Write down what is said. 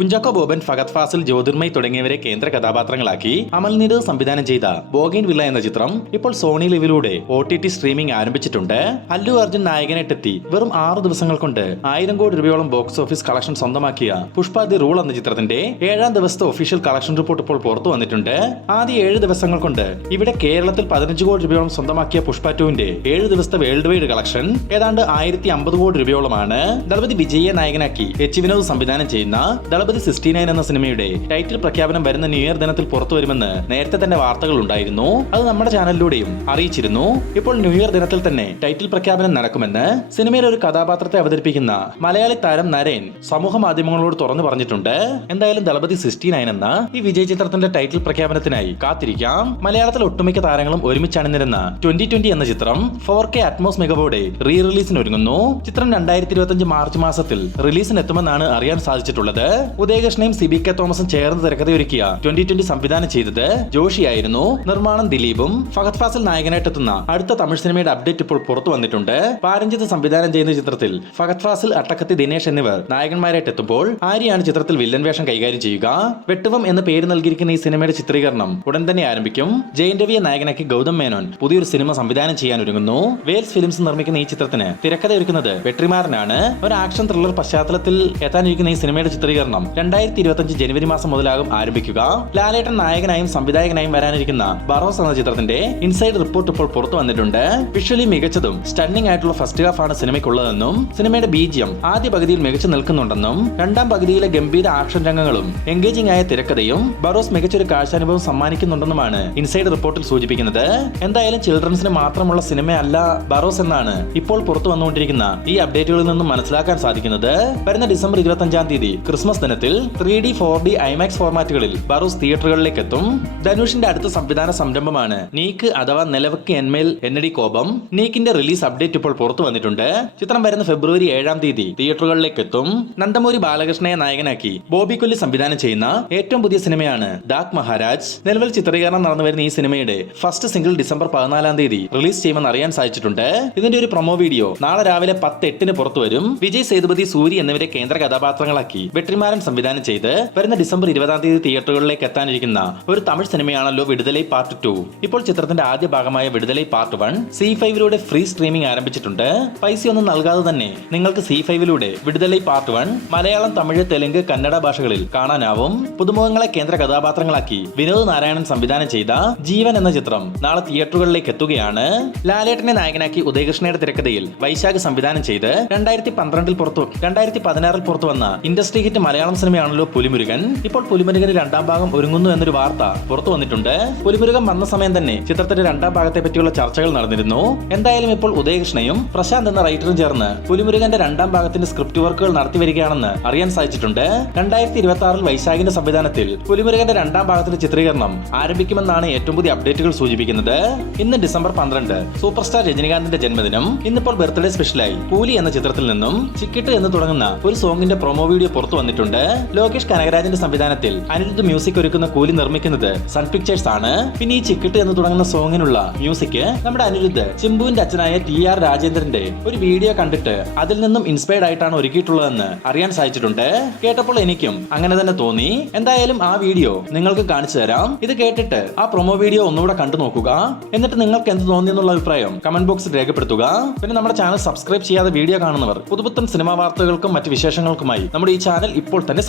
കുഞ്ചാക്കോ ബോബൻ, ഫഹദ് ഫാസിൽ, ജ്യോതിർമയ് തുടങ്ങിയവരെ കേന്ദ്ര കഥാപാത്രങ്ങളാക്കി അമൽ നീരദ് സംവിധാനം ചെയ്ത ബോഗൈൻ വില്ല എന്ന ചിത്രം ഇപ്പോൾ സോണി ലിവിലൂടെ OTT സ്ട്രീമിംഗ് ആരംഭിച്ചിട്ടുണ്ട്. അല്ലു അർജുൻ നായകനായിട്ടെത്തി വെറും 6 ദിവസങ്ങൾ കൊണ്ട് 1000 കോടി രൂപയോളം ബോക്സ് ഓഫീസ് കളക്ഷൻ സ്വന്തമാക്കിയ പുഷ്പ ദി റൂൾ എന്ന ചിത്രത്തിന്റെ 7ാം ദിവസത്തെ ഒഫീഷ്യൽ കളക്ഷൻ റിപ്പോർട്ട് ഇപ്പോൾ പുറത്തു വന്നിട്ടുണ്ട്. ആദ്യ 7 ദിവസങ്ങൾ കൊണ്ട് ഇവിടെ കേരളത്തിൽ 15 കോടി രൂപയോളം സ്വന്തമാക്കിയ പുഷ്പ 2ന്റെ 7 ദിവസത്തെ വേൾഡ് വൈഡ് കളക്ഷൻ ഏതാണ്ട് 1050 കോടി രൂപയോളമാണ്. ദളപതി വിജയെ നായകനാക്കി എച്ച് വിനോദ് സംവിധാനം ചെയ്യുന്ന ദളപതി 69 എന്ന സിനിമയുടെ ടൈറ്റിൽ പ്രഖ്യാപനം വരുന്ന ന്യൂ ഇയർ ദിനത്തിൽ പുറത്തു വരുമെന്ന് നേരത്തെ തന്നെ വാർത്തകൾ ഉണ്ടായിരുന്നു. അത് നമ്മുടെ ചാനലിലൂടെയും അറിയിച്ചിരുന്നു. ഇപ്പോൾ ന്യൂ ഇയർ ദിനത്തിൽ തന്നെ ടൈറ്റിൽ പ്രഖ്യാപനം നടക്കുമെന്ന് സിനിമയിൽ ഒരു കഥാപാത്രത്തെ അവതരിപ്പിക്കുന്ന മലയാളി താരം നരേൻ സമൂഹ മാധ്യമങ്ങളോട് തുറന്നു പറഞ്ഞിട്ടുണ്ട്. എന്തായാലും ദളപതി 69 എന്ന ഈ വിജയ് ചിത്രത്തിന്റെ ടൈറ്റിൽ പ്രഖ്യാപനത്തിനായി കാത്തിരിക്കാം. മലയാളത്തിൽ ഒട്ടുമിക്ക താരങ്ങളും ഒരുമിച്ച് അണിനിരുന്ന 2020 എന്ന ചിത്രം 4K അറ്റ്മോസ് മികവോടെ റീ റിലീസിന് ഒരുങ്ങുന്നു. ചിത്രം 2025 മാർച്ച് മാസത്തിൽ റിലീസിന് എത്തുമെന്നാണ് അറിയാൻ സാധിച്ചിട്ടുള്ളത്. ഉദയകൃഷ്ണയും CBK തോമസും ചേർന്ന് തിരക്കഥയൊരുക്കിയ 2020 സംവിധാനം ചെയ്തത് ജോഷിയായിരുന്നു. നിർമ്മാണം ദിലീപും. ഫഹദ് ഫാസിൽ നായകനായിട്ടെത്തുന്ന അടുത്ത തമിഴ് സിനിമയുടെ അപ്ഡേറ്റ് ഇപ്പോൾ പുറത്തു വന്നിട്ടുണ്ട്. പാരഞ്ജിത്ത് സംവിധാനം ചെയ്യുന്ന ചിത്രത്തിൽ ഫഹദ് ഫാസിൽ, അട്ടക്കത്തി ദിനേശ് എന്നിവർ നായകന്മാരായിട്ട് എത്തുമ്പോൾ ആര്യയാണ് ചിത്രത്തിൽ വില്ലൻ വേഷം കൈകാര്യം ചെയ്യുക. വെട്ടുവം എന്ന പേര് നൽകിയിരിക്കുന്ന ഈ സിനിമയുടെ ചിത്രീകരണം ഉടൻ തന്നെ ആരംഭിക്കും. ജയൻ രവിയെ നായകനാക്കി ഗൗതം മേനോൻ പുതിയൊരു സിനിമ സംവിധാനം ചെയ്യാൻ ഒരുങ്ങുന്നു. വേൽസ് ഫിലിംസ് നിർമ്മിക്കുന്ന ഈ ചിത്രത്തിന് തിരക്കഥയൊരുക്കുന്നത് വെട്രിമാരനാണ്. ഒരു ആക്ഷൻ ത്രില്ലർ പശ്ചാത്തലത്തിൽ എത്താനിരിക്കുന്ന ഈ സിനിമയുടെ ചിത്രീകരണം 2025 ജനുവരി മാസം മുതലാകും ആരംഭിക്കുക. ലാലേട്ടൻ നായകനായും സംവിധായകനായും വരാനിരിക്കുന്ന ബറോസ് എന്ന ചിത്രത്തിന്റെ ഇൻസൈഡ് റിപ്പോർട്ട് ഇപ്പോൾ പുറത്തു വന്നിട്ടുണ്ട്. വിഷ്വലി മികച്ചതും സ്റ്റണ്ണിംഗ് ആയിട്ടുള്ള ഫസ്റ്റ് ഹാഫ് ആണ് സിനിമയ്ക്കുള്ളതെന്നും സിനിമയുടെ BGM ആദ്യ പകുതിയിൽ മികച്ചു നിൽക്കുന്നുണ്ടെന്നും 2ാം പകുതിയിലെ ഗംഭീര ആക്ഷൻ രംഗങ്ങളും എൻഗേജിംഗ് ആയ തിരക്കഥയും ബറോസ് മികച്ചൊരു കാഴ്ചാനുഭവം സമ്മാനിക്കുന്നുണ്ടെന്നുമാണ് ഇൻസൈഡ് റിപ്പോർട്ടിൽ സൂചിപ്പിക്കുന്നത്. എന്തായാലും ചിൽഡ്രൻസിന് മാത്രമുള്ള സിനിമയല്ല ബറോസ് എന്നാണ് ഇപ്പോൾ പുറത്തു വന്നുകൊണ്ടിരിക്കുന്ന ഈ അപ്ഡേറ്റുകളിൽ നിന്നും മനസ്സിലാക്കാൻ സാധിക്കുന്നത്. വരുന്ന ഡിസംബർ 25-ാം തീയതി ക്രിസ്മസ് ദിനത്തിൽ 3D 4D IMAX ഫോർമാറ്റുകളിൽ ബറോസ് തിയേറ്ററുകളിലേക്ക് എത്തും. ധനുഷിന്റെ അടുത്ത സംവിധാന സംരംഭമാണ് നീക്ക് അഥവാ നിലവക്ക് എന്മേൽ എന്നടി കോപം. നീക്കിന്റെ റിലീസ് അപ്ഡേറ്റ് ഇപ്പോൾ പുറത്തു വന്നിട്ടുണ്ട്. ചിത്രം വരുന്ന ഫെബ്രുവരി 7-ാം തീയതി തിയേറ്ററുകളിലേക്ക് എത്തും. നന്ദമൂരി ബാലകൃഷ്ണയെ നായകനാക്കി ബോബി കൊല്ലി സംവിധാനം ചെയ്യുന്ന ഏറ്റവും പുതിയ സിനിമയാണ് ഡാക് മഹാരാജ്. നിലവിൽ ചിത്രീകരണം നടന്നു വരുന്ന ഈ സിനിമയുടെ ഫസ്റ്റ് സിംഗിൾ ഡിസംബർ 14-ാം തീയതി റിലീസ് ചെയ്യുമെന്ന് അറിയാൻ സാധിച്ചിട്ടുണ്ട്. ഇതിന്റെ ഒരു പ്രൊമോ വീഡിയോ നാളെ രാവിലെ 10:08 പുറത്തു വരും. വിജയ് സേതുപതി, സൂരി എന്നിവരെ കേന്ദ്ര കഥാപാത്രങ്ങളാക്കി വെട്രിമാരൻ സംവിധാനം ചെയ്ത് വരുന്ന ഡിസംബർ 20-ാം തീയതി തിയേറ്ററുകളിലേക്ക് എത്താനിരിക്കുന്ന ഒരു തമിഴ് സിനിമയാണല്ലോ വിടുതലൈ പാർട്ട് 2. ഇപ്പോൾ ചിത്രത്തിന്റെ ആദ്യ ഭാഗമായ വിടുതലൈ പാർട്ട് 1 C5-ലൂടെ ഫ്രീ സ്ട്രീമിംഗ് ആരംഭിച്ചിട്ടുണ്ട്. പൈസയൊന്നും നൽകാതെ തന്നെ നിങ്ങൾക്ക് C5-ലൂടെ വിടുതലൈ പാർട്ട് 1 മലയാളം, തമിഴ്, തെലുങ്ക്, കന്നഡ ഭാഷകളിൽ കാണാനാവും. പുതുമുഖങ്ങളെ കേന്ദ്ര കഥാപാത്രങ്ങളാക്കി വിനോദ് നാരായണൻ സംവിധാനം ചെയ്ത ജീവൻ എന്ന ചിത്രം നാളെ തിയേറ്ററുകളിലേക്ക് എത്തുകയാണ്. ലാലേട്ടനെ നായകനാക്കി ഉദയകൃഷ്ണയുടെ തിരക്കഥയിൽ വൈശാഖ് സംവിധാനം ചെയ്ത് 2016-ൽ പുറത്തു വന്ന ഇൻഡസ്ട്രി ഹിറ്റ് മലയാളം സിനിമയാണല്ലോ പുലിമുരുകൻ. ഇപ്പോൾ പുലിമുരുകന് 2ാം ഭാഗം ഒരുങ്ങുന്നു എന്നൊരു വാർത്ത പുറത്തു വന്നിട്ടുണ്ട്. പുലിമുരുകൻ വന്ന സമയം തന്നെ ചിത്രത്തിന്റെ 2ാം ഭാഗത്തെ പറ്റിയുള്ള ചർച്ചകൾ നടന്നിരുന്നു. എന്തായാലും ഇപ്പോൾ ഉദയകൃഷ്ണയും പ്രശാന്ത് എന്ന റൈറ്ററും ചേർന്ന് പുലിമുരുകന്റെ 2ാം ഭാഗത്തിന്റെ സ്ക്രിപ്റ്റ് വർക്കുകൾ നടത്തിവരികയാണെന്ന് അറിയാൻ സാധിച്ചിട്ടുണ്ട്. 2026-ൽ വൈശാഖിന്റെ സംവിധാനത്തിൽ പുലിമുരുകന്റെ 2ാം ഭാഗത്തിന്റെ ചിത്രീകരണം ആരംഭിക്കുമെന്നാണ് ഏറ്റവും പുതിയ അപ്ഡേറ്റുകൾ സൂചിപ്പിക്കുന്നത്. ഇന്ന് ഡിസംബർ 12 സൂപ്പർ സ്റ്റാർ രജനികാന്തിന്റെ ജന്മദിനം. ഇന്നിപ്പോൾ ബർത്ത്ഡേ സ്പെഷ്യലായി കൂലി എന്ന ചിത്രത്തിൽ നിന്നും ചിക്കിട്ട് എന്ന് തുടങ്ങുന്ന ഒരു സോങ്ങിന്റെ പ്രൊമോ വീഡിയോ പുറത്തു വന്നിട്ടുണ്ട്. ലോകേഷ് കനകരാജിന്റെ സംവിധാനത്തിൽ അനിരുദ്ധ് മ്യൂസിക് ഒരുക്കുന്ന കൂലി നിർമ്മിക്കുന്നത് സൺ പിക്ചേഴ്സ് ആണ്. പിന്നെ ഈ ചിക്കിട്ട് എന്ന് തുടങ്ങുന്ന സോങ്ങിനുള്ള മ്യൂസിക് നമ്മുടെ അനിരുദ്ധ് ചിമ്പുവിന്റെ അച്ഛനായ TR രാജേന്ദ്രന്റെ ഒരു വീഡിയോ കണ്ടിട്ട് അതിൽ നിന്നും ഇൻസ്പയർഡ് ആയിട്ടാണ് ഒരുക്കിയിട്ടുള്ളതെന്ന് അറിയാൻ സാധിച്ചിട്ടുണ്ട്. കേട്ടപ്പോൾ എനിക്കും അങ്ങനെ തന്നെ തോന്നി. എന്തായാലും ആ വീഡിയോ നിങ്ങൾക്ക് കാണിച്ചു തരാം. ഇത് കേട്ടിട്ട് ആ പ്രൊമോ വീഡിയോ ഒന്നുകൂടെ കണ്ടു നോക്കുക. എന്നിട്ട് നിങ്ങൾക്ക് എന്ത് തോന്നി എന്നുള്ള അഭിപ്രായം കമന്റ് ബോക്സിൽ രേഖപ്പെടുത്തുക. പിന്നെ നമ്മുടെ ചാനൽ സബ്സ്ക്രൈബ് ചെയ്യാതെ വീഡിയോ കാണുന്നവർ പുതുപുത്തൻ സിനിമാ വാർത്തകൾക്കും മറ്റ് വിശേഷങ്ങൾക്കുമായി നമ്മുടെ ഈ ചാനൽ ഇപ്പോൾ തന്നെ